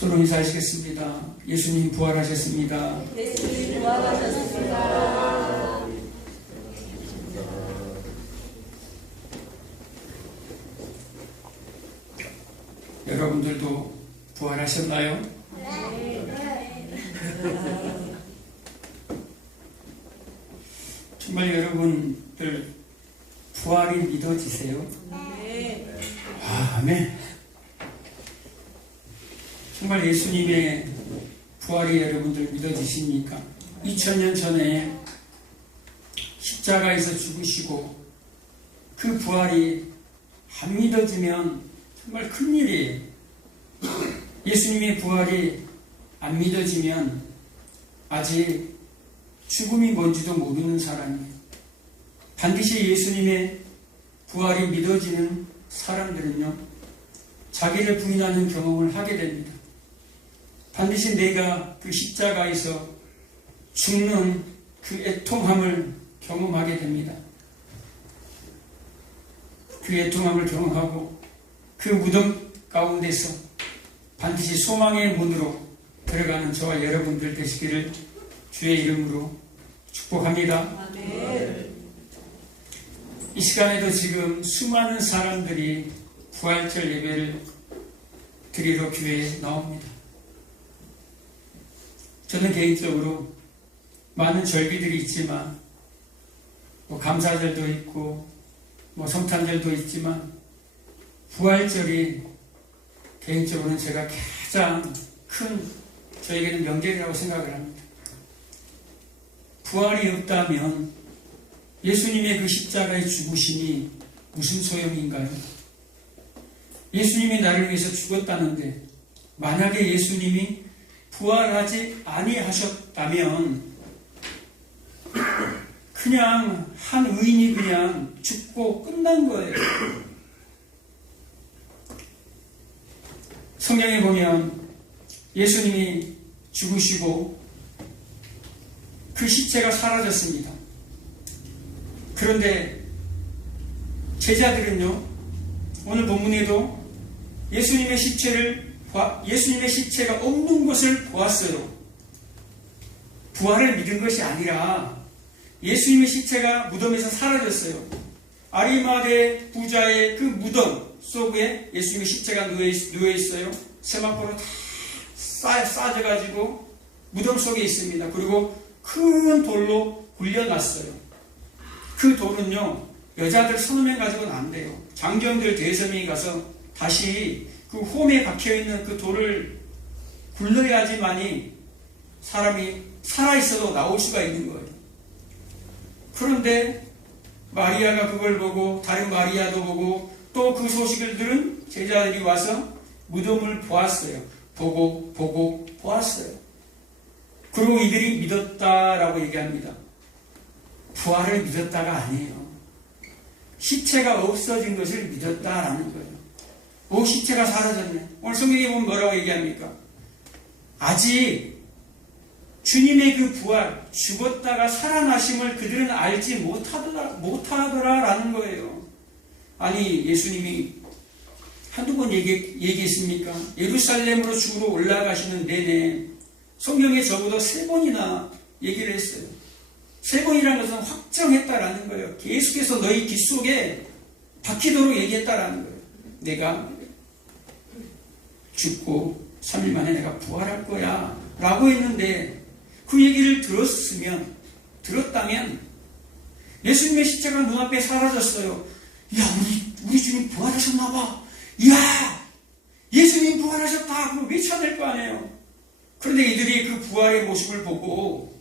서로 인사하시겠습니다. 예수님 부활하셨습니다. 예수님 부활하셨습니다. 여러분들도 부활하셨나요? 정말 여러분들 부활이 믿어지세요? 아멘. 정말 예수님의 부활이 여러분들 믿어지십니까? 2000년 전에 십자가에서 죽으시고 그 부활이 안 믿어지면 정말 큰일이에요. 예수님의 부활이 안 믿어지면 아직 죽음이 뭔지도 모르는 사람이에요. 반드시 예수님의 부활이 믿어지는 사람들은요, 자기를 부인하는 경험을 하게 됩니다. 반드시 내가 그 십자가에서 죽는 그 애통함을 경험하게 됩니다. 그 애통함을 경험하고 그 무덤 가운데서 반드시 소망의 문으로 들어가는 저와 여러분들 되시기를 주의 이름으로 축복합니다. 이 시간에도 지금 수많은 사람들이 부활절 예배를 드리러 교회에 나옵니다. 저는 개인적으로 많은 절기들이 있지만 감사절도 있고 성탄절도 있지만 부활절이 개인적으로는 제가 가장 큰 저에게는 명절이라고 생각을 합니다. 부활이 없다면 예수님의 그 십자가의 죽으심이 무슨 소용인가요? 예수님이 나를 위해서 죽었다는데 만약에 예수님이 부활하지 아니하셨다면 그냥 한 의인이 그냥 죽고 끝난 거예요. 성경에 보면 예수님이 죽으시고 그 시체가 사라졌습니다. 그런데 제자들은요, 오늘 본문에도 예수님의 시체가 없는 것을 보았어요. 부활을 믿은 것이 아니라 예수님의 시체가 무덤에서 사라졌어요. 아리마대 부자의 그 무덤 속에 예수님의 시체가 누워있어요. 세마포로 다 싸져가지고 무덤 속에 있습니다. 그리고 큰 돌로 굴려놨어요. 그 돌은요, 여자들 서너 명 가지고는 안 돼요. 장병들 대여섯 명이 가서 다시 그 홈에 박혀있는 그 돌을 굴려야지만이 사람이 살아있어도 나올 수가 있는 거예요. 그런데 마리아가 그걸 보고 다른 마리아도 보고 또 그 소식을 들은 제자들이 와서 무덤을 보았어요. 보고 보았어요. 그리고 이들이 믿었다라고 얘기합니다. 부활을 믿었다가 아니에요. 시체가 없어진 것을 믿었다라는 거예요. 시체가 사라졌네. 오늘 성경에 보면 뭐라고 얘기합니까? 아직 주님의 그 부활, 죽었다가 살아나심을 그들은 알지 못하더라라는 거예요. 아니, 예수님이 한두 번 얘기했습니까? 예루살렘으로 죽으러 올라가시는 내내 성경에 적어도 3번이나 얘기를 했어요. 3번이라는 것은 확정했다라는 거예요. 계속해서 너희 귀 속에 박히도록 얘기했다라는 거예요. 내가 죽고 3일 만에 내가 부활할 거야 라고 했는데 그 얘기를 들었다면 예수님의 십자가 눈앞에 사라졌어요. 야, 우리 주님 부활하셨나봐. 야, 예수님 부활하셨다. 그럼 외쳐야 될 거 아니에요. 그런데 이들이 그 부활의 모습을 보고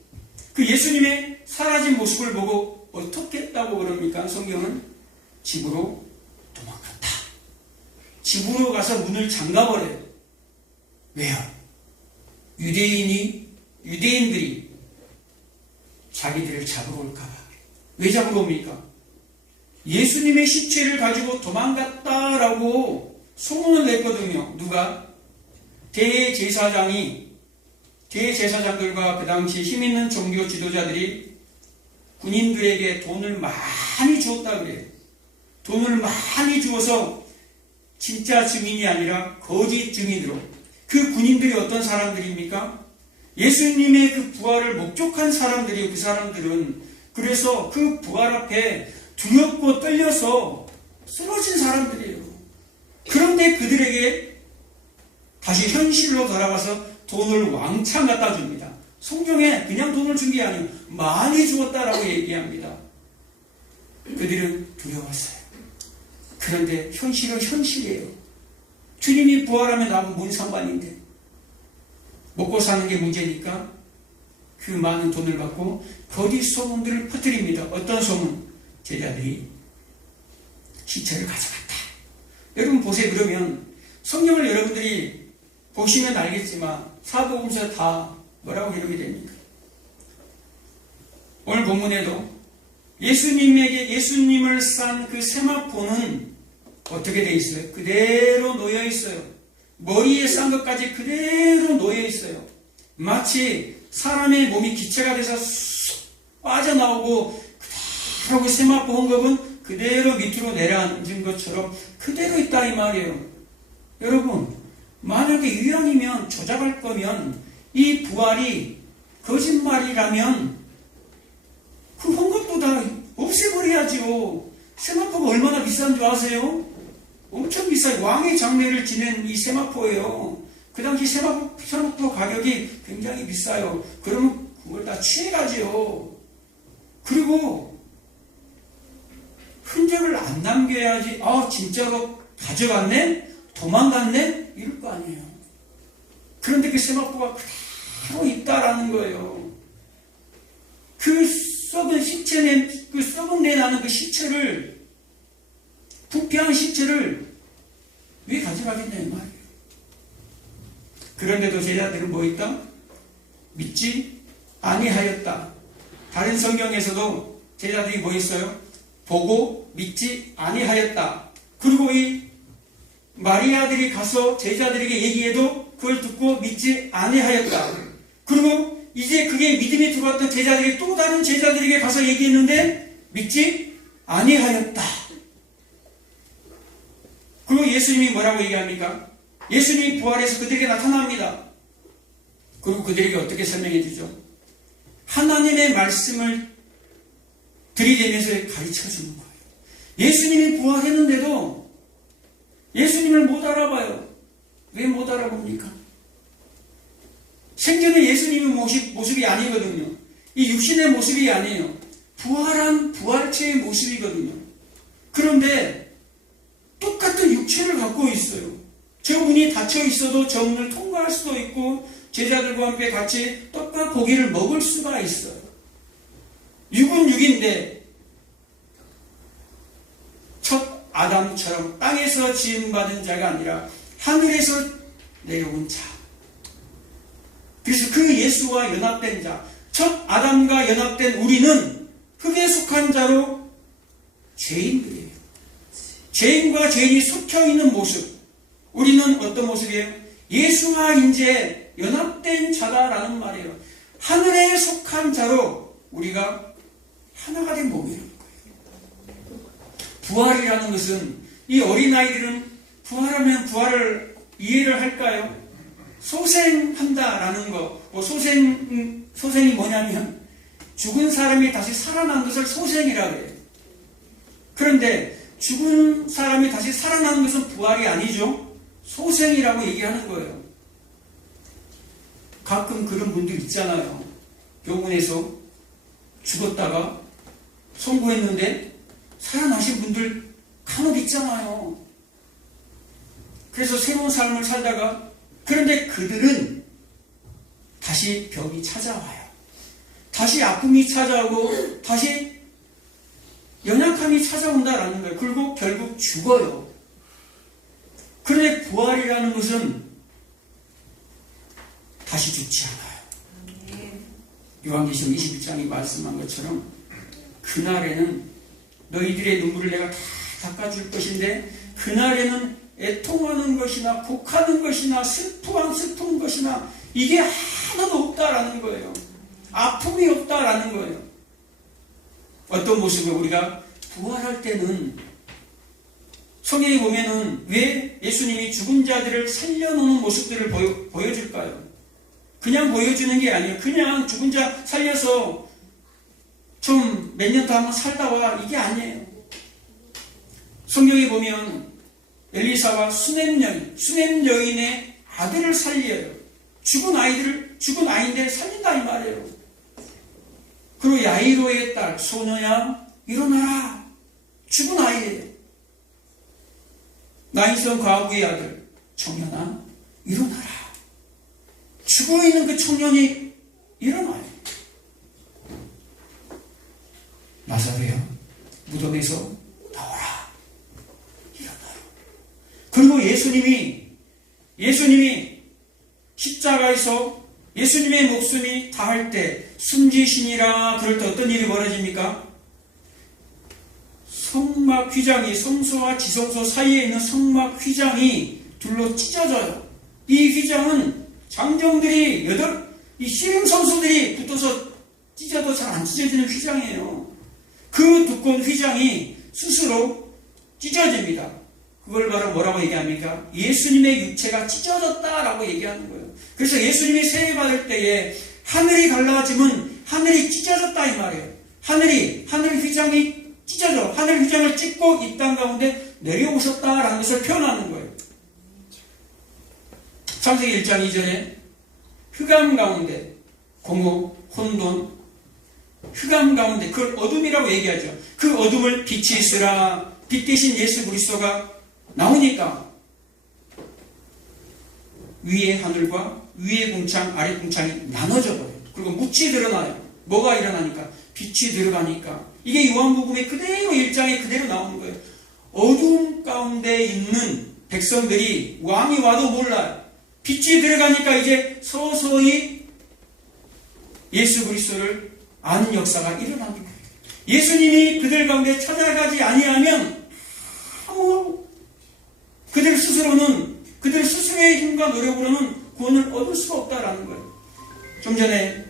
그 예수님의 사라진 모습을 보고 어떻게 했다고 그럽니까? 성경은 집으로 도망갔다. 집으로 가서 문을 잠가버려요. 왜요? 유대인들이 자기들을 잡으러 올까봐. 왜 잡으러 옵니까? 예수님의 시체를 가지고 도망갔다라고 소문을 냈거든요. 누가? 대제사장들과 그 당시 힘있는 종교 지도자들이 군인들에게 돈을 많이 주었다 그래요. 돈을 많이 주어서 진짜 증인이 아니라 거짓 증인으로 그 군인들이 어떤 사람들입니까? 예수님의 그 부활을 목격한 사람들이에요. 그 사람들은. 그래서 그 부활 앞에 두렵고 떨려서 쓰러진 사람들이에요. 그런데 그들에게 다시 현실로 돌아가서 돈을 왕창 갖다 줍니다. 성경에 그냥 돈을 준 게 아니에요. 많이 주었다라고 얘기합니다. 그들은 두려웠어요. 그런데 현실은 현실이에요. 주님이 부활하면 나하고 뭔 상관인데. 먹고 사는 게 문제니까 그 많은 돈을 받고 거짓 소문들을 퍼뜨립니다. 어떤 소문? 제자들이 시체를 가져갔다. 여러분 보세요. 그러면 성경을 여러분들이 보시면 알겠지만 사도행전에 다 뭐라고 기록이 됩니까? 오늘 본문에도 예수님을 싼 그 세마포는 어떻게 돼 있어요? 그대로 놓여 있어요. 머리에 싼 것까지 그대로 놓여 있어요. 마치 사람의 몸이 기체가 돼서 쑥 빠져나오고 그대로 그 세마포 헝겊은 그대로 밑으로 내려앉은 것처럼 그대로 있다 이 말이에요. 여러분, 만약에 유령이면 조작할 거면 이 부활이 거짓말이라면 그 헝겊도 다 없애버려야죠. 세마포가 얼마나 비싼 줄 아세요? 엄청 비싸요. 왕의 장례를 지낸 이 세마포예요. 그 당시 세마포 가격이 굉장히 비싸요. 그러면 그걸 다 취해가지요. 그리고 흔적을 안 남겨야지. 아, 진짜로 가져갔네? 도망갔네? 이럴 거 아니에요. 그런데 그 세마포가 그대로 있다라는 거예요. 그 썩은 시체는, 그 썩은 내 나는 그 시체를, 부패한 시체를 왜 가져가겠냐 이 말이에요. 그런데도 제자들은 뭐 있다? 믿지 아니하였다. 다른 성경에서도 제자들이 뭐 있어요? 보고 믿지 아니하였다. 그리고 이 마리아들이 가서 제자들에게 얘기해도 그걸 듣고 믿지 아니하였다. 그리고 이제 그게 믿음이 들어왔던 제자들이 또 다른 제자들에게 가서 얘기했는데 믿지 아니하였다. 그리고 예수님이 뭐라고 얘기합니까? 예수님이 부활해서 그들에게 나타납니다. 그리고 그들에게 어떻게 설명해 주죠? 하나님의 말씀을 들이대면서 가르쳐 주는 거예요. 예수님이 부활했는데도 예수님을 못 알아봐요. 왜 못 알아봅니까? 생전에 예수님의 모습이 아니거든요. 이 육신의 모습이 아니에요. 부활한 부활체의 모습이거든요. 그런데 똑같은 육체를 갖고 있어요. 저 문이 닫혀 있어도 저 문을 통과할 수도 있고 제자들과 함께 같이 떡과 고기를 먹을 수가 있어요. 육은 육인데 첫 아담처럼 땅에서 지음받은 자가 아니라 하늘에서 내려온 자. 그래서 그 예수와 연합된 자, 첫 아담과 연합된 우리는 흙에 속한 자로 죄인들이에요. 죄인과 죄인이 섞여있는 모습. 우리는 어떤 모습이에요? 예수와 이제 연합된 자다라는 말이에요. 하늘에 속한 자로 우리가 하나가 된 몸이라는 거예요. 부활이라는 것은 이 어린아이들은 부활하면 부활을 이해를 할까요? 소생한다라는 거. 소생이 뭐냐면 죽은 사람이 다시 살아난 것을 소생이라고 해요. 그런데 죽은 사람이 다시 살아나는 것은 부활이 아니죠. 소생이라고 얘기하는 거예요. 가끔 그런 분들 있잖아요. 병원에서 죽었다가 선고했는데 살아나신 분들 간혹 있잖아요. 그래서 새로운 삶을 살다가 그런데 그들은 다시 병이 찾아와요. 다시 아픔이 찾아오고 다시 연약함이 찾아온다라는 거예요. 그리고 결국 죽어요. 그런데 부활이라는 것은 다시 죽지 않아요. 요한계시록 21장이 말씀한 것처럼 그날에는 너희들의 눈물을 내가 다 닦아줄 것인데 그날에는 애통하는 것이나 곡하는 것이나 슬픈 것이나 이게 하나도 없다라는 거예요. 아픔이 없다라는 거예요. 어떤 모습을 우리가 부활할 때는 성경에 보면은 왜 예수님이 죽은 자들을 살려놓는 모습들을 보여줄까요? 그냥 보여주는 게 아니에요. 그냥 죽은 자 살려서 좀 몇 년 더 한번 살다 와, 이게 아니에요. 성경에 보면 엘리사와 수넴 여인의 아들을 살려요. 죽은 아이인데 살린다 이 말이에요. 그리고 야이로의 딸 소녀야 일어나라. 죽은 아이예요. 나인성 과부의 아들 청년아 일어나라. 죽어있는 그 청년이 일어나요. 나사로야 무덤에서 나오라. 일어나요. 그리고 예수님이 십자가에서 예수님의 목숨이 다할 때 숨지시니라 그럴 때 어떤 일이 벌어집니까? 성막 휘장이 성소와 지성소 사이에 있는 성막 휘장이 둘로 찢어져요. 이 휘장은 장정들이 이 씨름 선수들이 붙어서 찢어도 잘 안 찢어지는 휘장이에요. 그 두꺼운 휘장이 스스로 찢어집니다. 그걸 바로 뭐라고 얘기합니까? 예수님의 육체가 찢어졌다라고 얘기하는 거예요. 그래서 예수님이 세례받을 때에 하늘이 갈라지면 하늘이 찢어졌다 이 말이에요. 하늘 휘장이 찢어져 하늘 휘장을 찢고 이 땅 가운데 내려오셨다라는 것을 표현하는 거예요. 창세기 1장 2절에 흑암 가운데 공허 혼돈 흑암 가운데 그걸 어둠이라고 얘기하죠. 그 어둠을 빛이 있으라. 빛 대신 예수 그리스도가 나오니까 위의 하늘과 위의 궁창 아래 궁창이 나눠져 버려요. 그리고 묻이 드러나요. 뭐가 일어나니까? 빛이 들어가니까. 이게 요한복음의 그대로 1장에 그대로 나오는 거예요. 어둠 가운데 있는 백성들이 왕이 와도 몰라요. 빛이 들어가니까 이제 서서히 예수 그리스도를 아는 역사가 일어나는 거예요. 예수님이 그들 가운데 찾아가지 아니하면 그들 스스로의 힘과 노력으로는 구원을 얻을 수가 없다라는 거예요. 좀 전에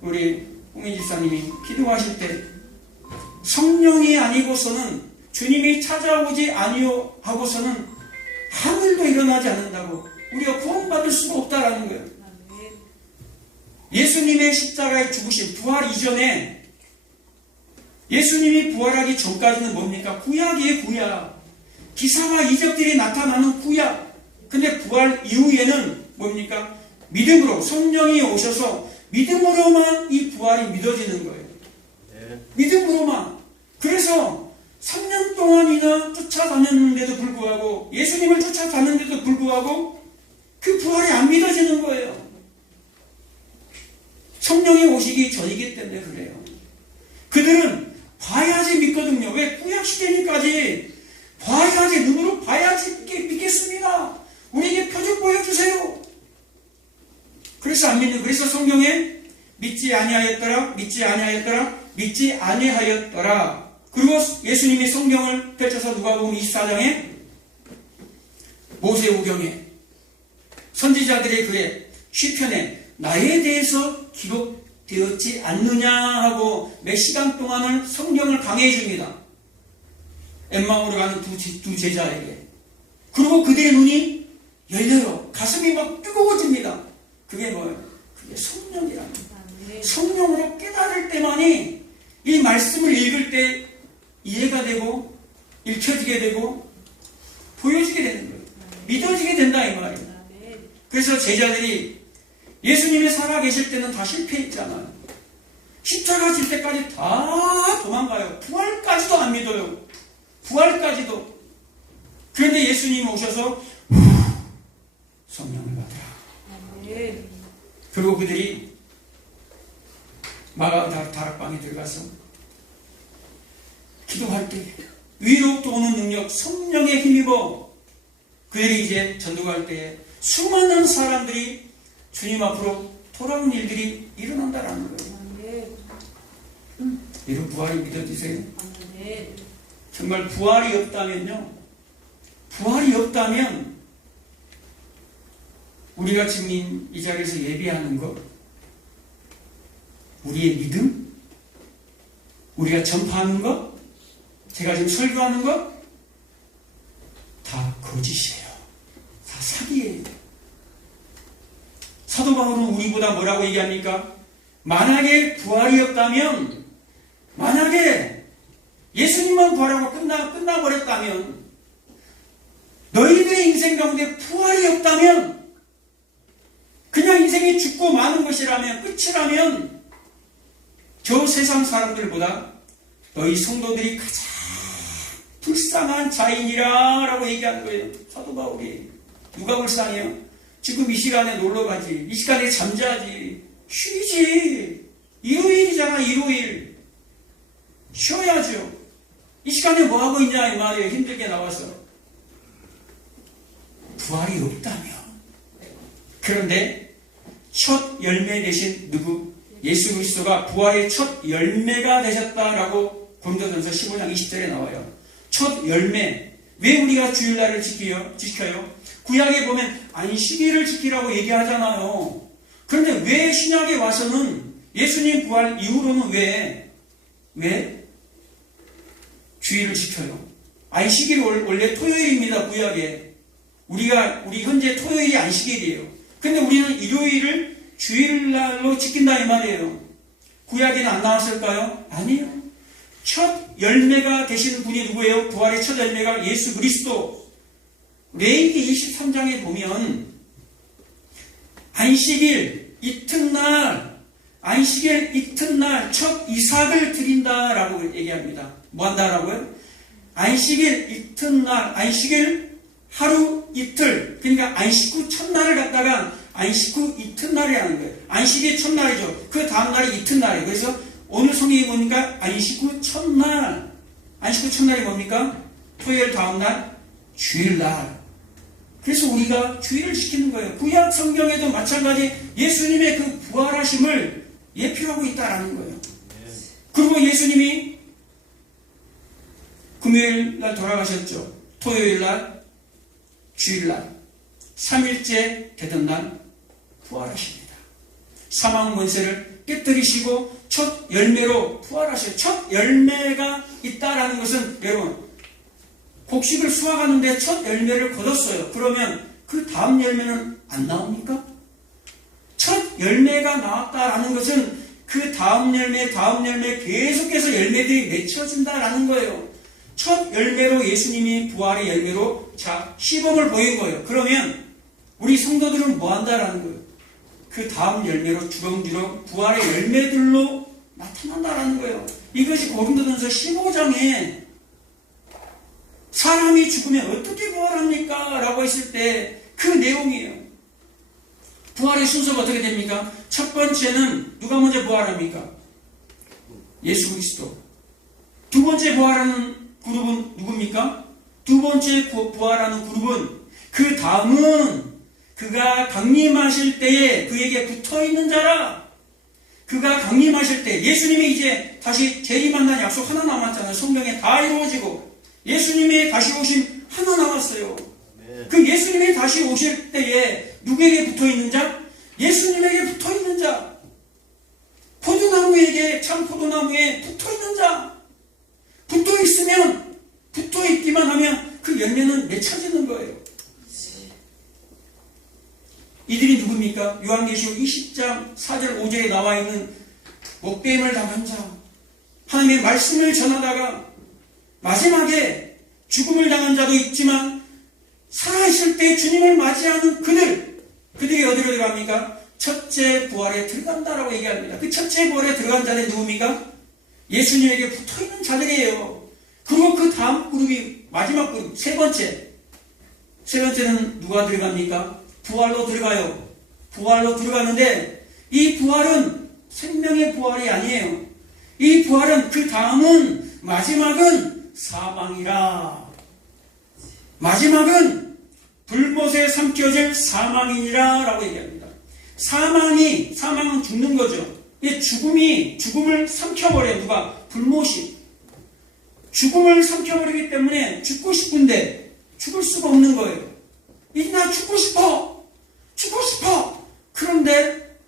우리 홍인 집사님이 기도하실 때 성령이 아니고서는 주님이 찾아오지 아니하고서는 하늘도 일어나지 않는다고 우리가 구원받을 수가 없다라는 거예요. 예수님의 십자가의 죽으심 부활 이전에 예수님이 부활하기 전까지는 뭡니까? 구약이에요. 구약. 기사와 이적들이 나타나는 구약. 근데 부활 이후에는 뭡니까? 믿음으로 성령이 오셔서 믿음으로만 이 부활이 믿어지는 거예요. 네. 믿음으로만. 그래서 3년 동안이나 쫓아다녔는데도 불구하고 예수님을 쫓아다녔는데도 불구하고 그 부활이 안 믿어지는 거예요. 성령이 오시기 전이기 때문에 그래요. 그들은 봐야지 믿거든요. 왜? 구약시대니까지 봐야지, 눈으로 봐야지 믿겠습니다. 우리에게 표적 보여주세요. 그래서 안 믿는. 그래서 성경에 믿지 아니하였더라. 그리고 예수님이 성경을 펼쳐서 누가복음 24장에 모세오경에 선지자들의 글에 시편에 나에 대해서 기록되었지 않느냐 하고 몇 시간 동안을 성경을 강해해 줍니다. 엠마오로 가는 두 제자에게. 그리고 그들의 눈이 열려요. 가슴이 막 뜨거워집니다. 그게 뭐예요? 그게 성령이라는 거예요. 성령으로 깨달을 때만이 이 말씀을 읽을 때 이해가 되고 읽혀지게 되고 보여지게 되는 거예요. 믿어지게 된다 이 말이에요. 그래서 제자들이 예수님이 살아계실 때는 다 실패했잖아요. 십자가 질 때까지 다 도망가요. 부활까지도 안 믿어요. 부활까지도. 그런데 예수님이 오셔서 성령을 받으라. 그리고 그들이 마가 다락방에 들어가서 기도할 때 위로부터 오는 능력 성령에 힘입어 그들이 이제 전도할 때에 수많은 사람들이 주님 앞으로 돌아온 일들이 일어난다라는 거예요. 이런 부활이 믿어지세요? 정말 부활이 없다면 우리가 지금 이 자리에서 예배하는 것, 우리의 믿음, 우리가 전파하는 것, 제가 지금 설교하는 것, 거짓이에요. 다 사기예요. 사도 바울은 우리보다 뭐라고 얘기합니까? 만약에 부활이 없다면, 만약에 예수님만 부활하고 끝나버렸다면, 너희들의 인생 가운데 부활이 없다면, 그냥 인생이 죽고 마는 것이라면, 끝이라면, 저 세상 사람들보다 너희 성도들이 가장 불쌍한 자인이라 라고 얘기하는 거예요. 사도 바울이. 누가 불쌍해요? 지금 이 시간에 놀러 가지, 이 시간에 잠자지, 쉬지. 일요일이잖아, 일요일. 쉬어야죠. 이 시간에 뭐 하고 있냐 이 말이에요. 힘들게 나와서. 부활이 없다면. 그런데 첫 열매 되신 누구? 예수 그리스도가 부활의 첫 열매가 되셨다라고 고린도전서 15장 20절에 나와요. 첫 열매. 왜 우리가 주일날을 지켜요? 구약에 보면 안식일을 지키라고 얘기하잖아요. 그런데 왜 신약에 와서는 예수님 부활 이후로는 왜 주일을 지켜요? 안식일이 원래 토요일입니다. 구약에. 우리 현재 토요일이 안식일이에요. 근데 우리는 일요일을 주일날로 지킨다 이 말이에요. 구약에는 안 나왔을까요? 아니에요. 첫 열매가 되시는 분이 누구예요? 부활의 첫 열매가 예수 그리스도. 레위기 23장에 보면 안식일 이튿날 첫 이삭을 드린다라고 얘기합니다. 뭐 한다라고요? 안식일 이튿날, 안식일 하루 이틀, 그러니까 안식 후 첫날을 갖다가 안식 후 이튿날이라는 거예요. 안식이 첫날이죠. 그 다음날이 이튿날이에요. 그래서 오늘 성경이 보니까 안식 후 첫날. 안식 후 첫날이 뭡니까? 토요일 다음날, 주일날. 그래서 우리가 주일을 지키는 거예요. 구약 성경에도 마찬가지 예수님의 그 부활하심을 예표하고 있다라는 거예요. 그리고 예수님이 금요일날 돌아가셨죠. 토요일날, 주일날, 3일째 되던 날 부활하십니다. 사망 권세를 깨뜨리시고 첫 열매로 부활하셔요. 첫 열매가 있다라는 것은 여러분 곡식을 수확하는데 첫 열매를 거뒀어요. 그러면 그 다음 열매는 안 나옵니까? 첫 열매가 나왔다라는 것은 그 다음 열매 계속해서 열매들이 맺혀진다라는 거예요. 첫 열매로 예수님이 부활의 열매로 시범을 보인 거예요. 그러면 우리 성도들은 뭐 한다라는 거예요? 그 다음 열매로 주렁주렁 부활의 열매들로 나타난다라는 거예요. 이것이 고린도전서 15장에 사람이 죽으면 어떻게 부활합니까? 라고 했을 때 그 내용이에요. 부활의 순서가 어떻게 됩니까? 첫 번째는 누가 먼저 부활합니까? 예수 그리스도. 두 번째 부활하는 그룹은 누굽니까? 두 번째 부활하는 그룹은 그 다음은 그가 강림하실 때에 그에게 붙어있는 자라. 그가 강림하실 때 예수님이 이제 다시 재림한다는 약속 하나 남았잖아요. 성경에 다 이루어지고 예수님이 다시 오심 하나 남았어요. 그 예수님이 다시 오실 때에 누구에게 붙어있는 자? 예수님에게 붙어있는 자. 포도나무에게 참 포도나무에 붙어있는 자. 붙어있으면 붙어있기만 하면 그 열매는 맺혀지는 거예요. 이들이 누굽니까? 요한계시록 20장 4절 5절에 나와 있는 목뱀을 당한 자. 하나님의 말씀을 전하다가 마지막에 죽음을 당한 자도 있지만 살아있을 때 주님을 맞이하는 그들이 어디로 들어갑니까? 첫째 부활에 들어간다라고 얘기합니다. 그 첫째 부활에 들어간 자는 누굽니까? 예수님에게 붙어있는 자들이에요. 그리고 그 다음 그룹이 마지막 그룹 세 번째는 누가 들어갑니까? 부활로 들어가요. 부활로 들어가는데 이 부활은 생명의 부활이 아니에요. 이 부활은 그 다음은 마지막은 사망이라. 마지막은 불못에 삼켜질 사망이니라 라고 얘기합니다. 사망은 죽는 거죠. 이 죽음을 삼켜버려요. 누가? 불못이. 죽음을 삼켜버리기 때문에 죽고 싶은데 죽을 수가 없는 거예요. 이제 나 죽고 싶어. 그런데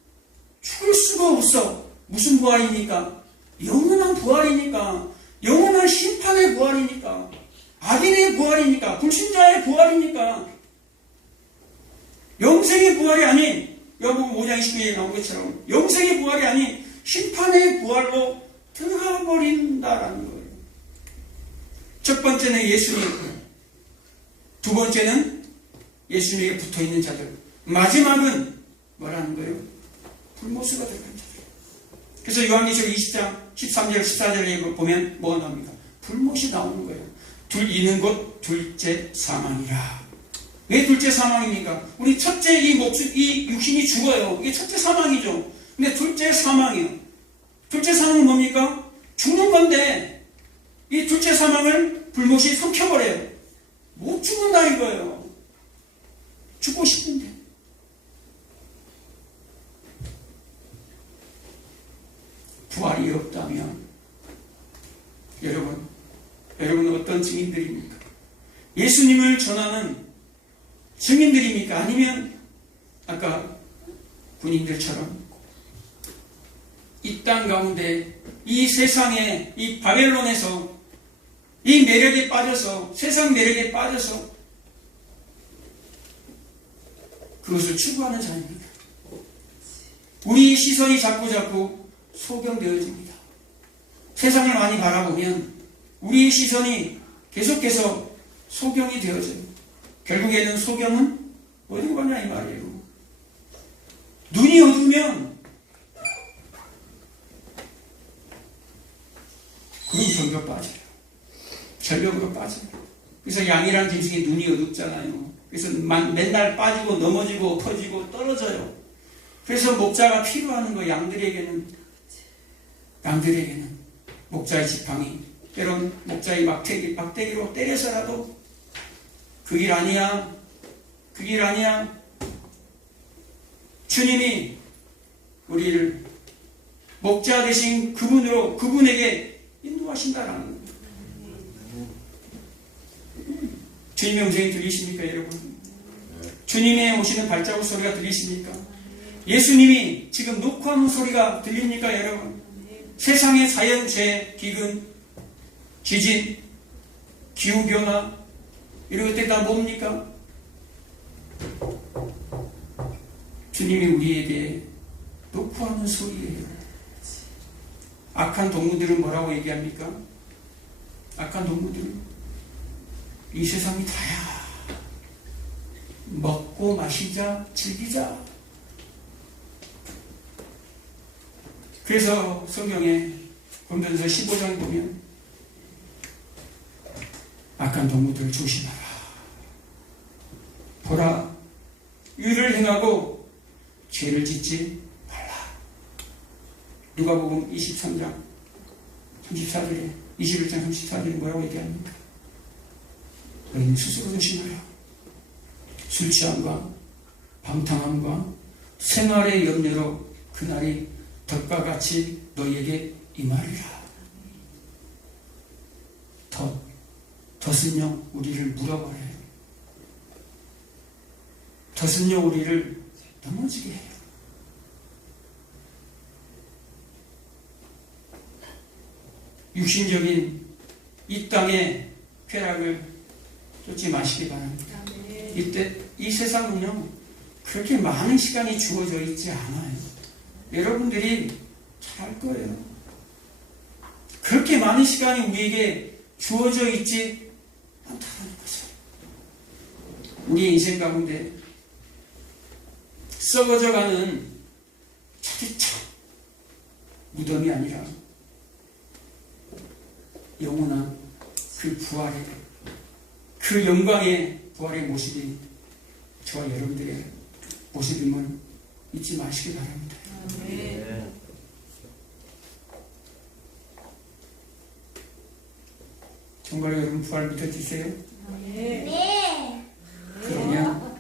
죽을 수가 없어. 무슨 부활입니까? 영원한 부활이니까. 영원한 심판의 부활이니까. 악인의 부활이니까, 불신자의 부활이니까, 영생의 부활이 아닌, 요한복음 5장 29절에 나온 것처럼 영생의 부활이 아닌 심판의 부활로 들어가 버린다라는 거예요. 첫 번째는 예수님, 두 번째는 예수님에게 붙어있는 자들, 마지막은 뭐라는 거예요? 불못으로 들어간 자들. 그래서 요한계시록 20장 13절 14절에 보면 뭐가 나옵니까? 불못이 나오는 거예요. 이는 곧 둘째 사망이라. 왜 둘째 사망입니까? 우리 첫째 이 육신이 죽어요. 이게 첫째 사망이죠. 근데 둘째 사망이요. 둘째 사망은 뭡니까? 죽는 건데 이 둘째 사망을 불못이 삼켜버려요. 못 죽는다 이거예요. 죽고 싶은데. 부활이 없다면 여러분 어떤 증인들입니까? 예수님을 전하는 증인들입니까? 아니면 아까 군인들처럼 이 땅 가운데 이 세상에 이 바벨론에서 이 매력에 빠져서 세상 매력에 빠져서 그것을 추구하는 자입니다. 우리 시선이 자꾸 소경되어집니다. 세상을 많이 바라보면 우리의 시선이 계속해서 소경이 되어져요. 결국에는 소경은 어디로 가냐 이 말이에요. 눈이 어두우면 그럼 절벽 빠져요. 절벽으로 빠져요. 그래서 양이란 짐승이 눈이 어둡잖아요. 그래서 맨날 빠지고 넘어지고 터지고 떨어져요. 그래서 목자가 필요하는 거 양들에게는 목자의 지팡이, 때론 목자의 막대기로 때려서라도 그 길 아니야. 주님이 우리를 목자 되신 그분에게 인도하신다라는 거예요. 주님의 음성이 들리십니까, 여러분? 주님의 오시는 발자국 소리가 들리십니까? 예수님이 지금 녹화하는 소리가 들립니까, 여러분? 세상의 자연재해, 기근, 지진, 기후변화, 이런 것들이 다 뭡니까? 주님이 우리에게 녹화하는 소리예요. 악한 동무들은 뭐라고 얘기합니까? 악한 동무들은 이 세상이 다야. 먹고 마시자, 즐기자. 그래서 성경에 고린도전서 15장에 보면 악한 동무들을 조심하라. 보라, 의를 행하고 죄를 짓지 말라. 누가복음 23장 34절에 21장 34절에 뭐라고 얘기합니까? 너희는 스스로 조심하라. 술 취함과 방탕함과 생활의 염려로 그날이 덫과 같이 너희에게 임하리라. 덫은요 우리를 물어버려요. 덫은요 우리를 넘어지게 해요. 육신적인 이 땅의 쾌락을 쫓지 마시기 바랍니다. 이때 이 세상은요 그렇게 많은 시간이 주어져 있지 않아요. 여러분들이 잘 알 거예요. 그렇게 많은 시간이 우리에게 주어져 있지 않다는 것을. 우리 인생 가운데 썩어져가는 차디차 무덤이 아니라 영원한 그 부활의 그 영광의 부활의 모습이 저와 여러분들의 모습임을 잊지 마시기 바랍니다. 네. 정말 여러분 부활 믿어지세요? 네. 그러면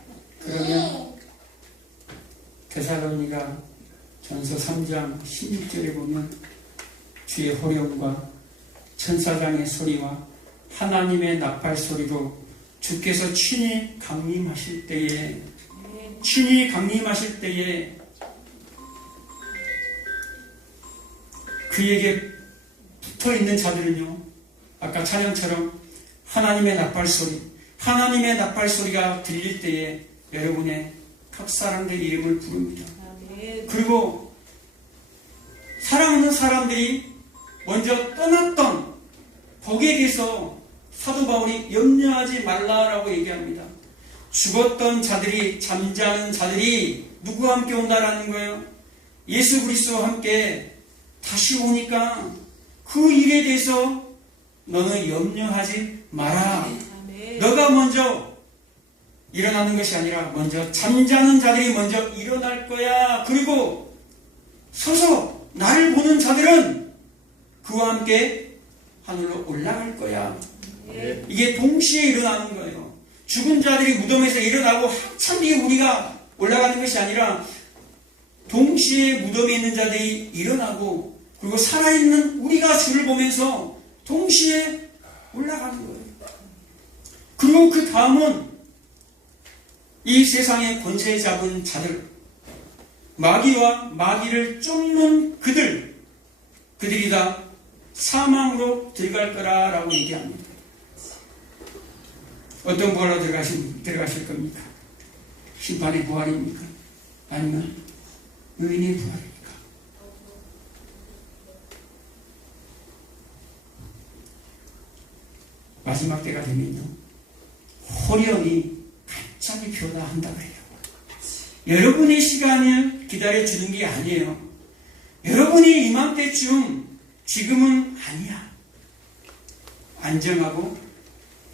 데살로니가 전서 3장 16절에 보면 주의 호령과 천사장의 소리와 하나님의 나팔 소리로 주께서 친히 강림하실 때에 그에게 붙어있는 자들은요 아까 찬양처럼 하나님의 나팔소리, 하나님의 나팔소리가 들릴 때에 여러분의 각 사람들의 이름을 부릅니다. 그리고 사랑하는 사람들이 먼저 떠났던 거기에 대해서 사도 바울이 염려하지 말라라고 얘기합니다. 죽었던 자들이, 잠자는 자들이 누구와 함께 온다라는 거예요? 예수 그리스도와 함께 다시 오니까 그 일에 대해서 너는 염려하지 마라. 너가 먼저 일어나는 것이 아니라 먼저 잠자는 자들이 먼저 일어날 거야. 그리고 서서 나를 보는 자들은 그와 함께 하늘로 올라갈 거야. 이게 동시에 일어나는 거예요. 죽은 자들이 무덤에서 일어나고 한참 뒤에 우리가 올라가는 것이 아니라 동시에 무덤에 있는 자들이 일어나고 그리고 살아있는 우리가 주를 보면서 동시에 올라가는 거예요. 그리고 그 다음은 이 세상의 권세 잡은 자들, 마귀와 마귀를 쫓는 그들이 다 사망으로 들어갈 거라라고 얘기합니다. 어떤 부활로 들어가실 겁니까? 심판의 부활입니까? 아니면 의인의 부활입니까? 마지막 때가 되면요, 호련이 갑자기 변화한다 그래요. 여러분의 시간을 기다려주는 게 아니에요. 여러분이 이맘때쯤, 지금은 아니야. 안정하고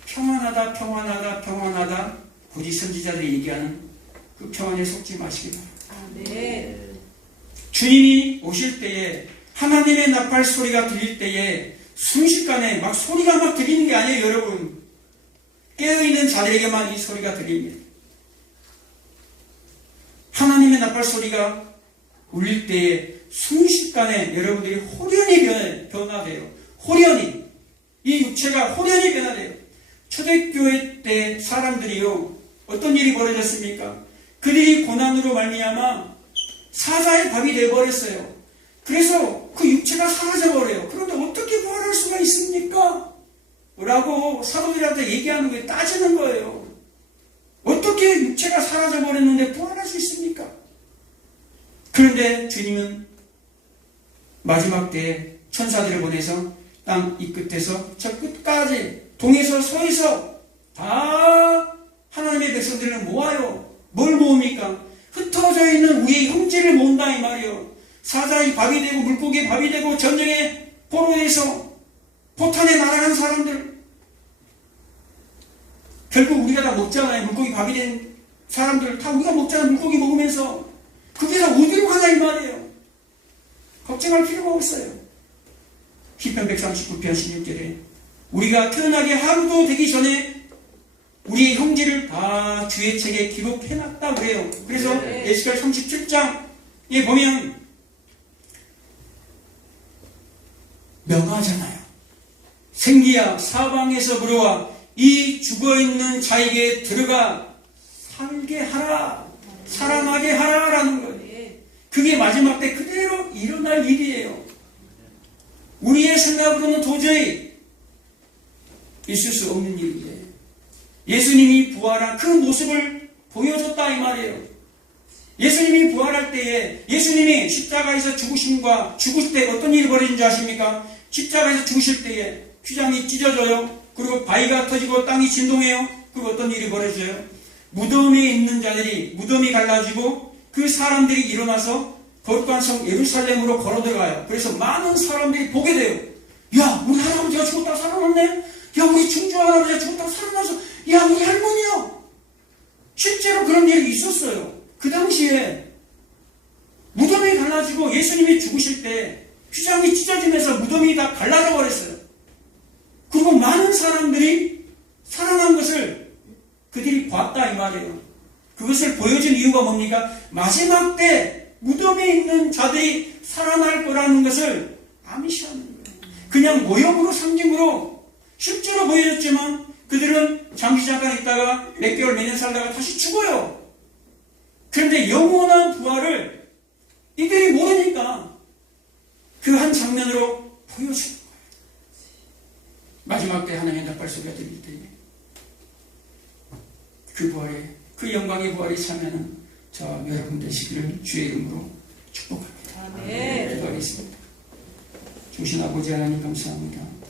평안하다, 평안하다, 평안하다, 고지 선지자들이 얘기하는 그 평안에 속지 마시기 바랍니다. 주님이 오실 때에, 하나님의 나팔 소리가 들릴 때에 순식간에 막 소리가 막 들리는 게 아니에요, 여러분. 깨어있는 자들에게만 이 소리가 들립니다. 하나님의 나팔 소리가 울릴 때에 순식간에 여러분들이 호련히 변화돼요. 호련히. 이 육체가 호련히 변화돼요. 초대교회 때 사람들이요, 어떤 일이 벌어졌습니까? 그들이 고난으로 말미암아 사자의 밥이 되어버렸어요. 그래서 그 육체가 사라져버려요. 그런데 어떻게 부활할 수가 있습니까? 라고 사도들한테 얘기하는 거예요. 따지는 거예요. 어떻게 육체가 사라져버렸는데 부활할 수 있습니까? 그런데 주님은 마지막 때에 천사들을 보내서 땅 이 끝에서 저 끝까지 동에서 서에서 다 하나님의 백성들을 모아요. 뭘 모읍니까? 흩어져 있는 우리의 형제를 모은다 이 말이에요. 사자의 밥이 되고 물고기의 밥이 되고 전쟁의 포로에서 포탄에 날아간 사람들, 결국 우리가 다 먹잖아요. 물고기 밥이 된 사람들 다 우리가 먹잖아요. 물고기 먹으면서. 그게 다 어디로 가냐 이 말이에요. 걱정할 필요가 없어요. 시편 139편 16절에 우리가 태어나기 하루도 되기 전에 우리의 형제를 다 주의 책에 기록해놨다 그래요. 그래서 에스겔 37장에 보면 명하잖아요. 생기야 사방에서 불어와 이 죽어있는 자에게 들어가 살게 하라, 살아나게 하라라는 거예요. 그게 마지막 때 그대로 일어날 일이에요. 우리의 생각으로는 도저히 있을 수 없는 일인데 예수님이 부활한 그 모습을 보여줬다 이 말이에요. 예수님이 부활할 때에 예수님이 십자가에서 죽으심과 죽을 때 어떤 일이 벌어진지 아십니까? 십자가에서 죽으실 때에 휘장이 찢어져요. 그리고 바위가 터지고 땅이 진동해요. 그리고 어떤 일이 벌어져요? 무덤에 있는 자들이, 무덤이 갈라지고 그 사람들이 일어나서 거룩한 성 예루살렘으로 걸어 들어가요. 그래서 많은 사람들이 보게 돼요. 야, 우리 할아버지가 죽었다가 살아났네? 야, 우리 충주 할아버지가 죽었다가 살아나서, 야, 우리 할머니요! 실제로 그런 일이 있었어요. 그 당시에 무덤이 갈라지고 예수님이 죽으실 때 휘장이 찢어지면서 무덤이 다 갈라져 버렸어요. 그리고 많은 사람들이 살아난 것을 그들이 봤다 이 말이에요. 그것을 보여준 이유가 뭡니까? 마지막 때 무덤에 있는 자들이 살아날 거라는 것을 암시하는 거예요. 그냥 모형으로 상징으로 실제로 보여줬지만 그들은 잠시 잠깐 있다가 몇 개월 몇 년 살다가 다시 죽어요. 그런데 영원한 부활을 이들이 모르니까 그 한 장면으로 보여주는 거예요. 마지막 때 하나님의 소리가 들릴 때에 그 부활에, 그 영광의 부활이 차면은 저 여러분 되시기를 주의 이름으로 축복합니다. 아멘. 기도하겠습니다. 주신 아버지 하나님 감사합니다.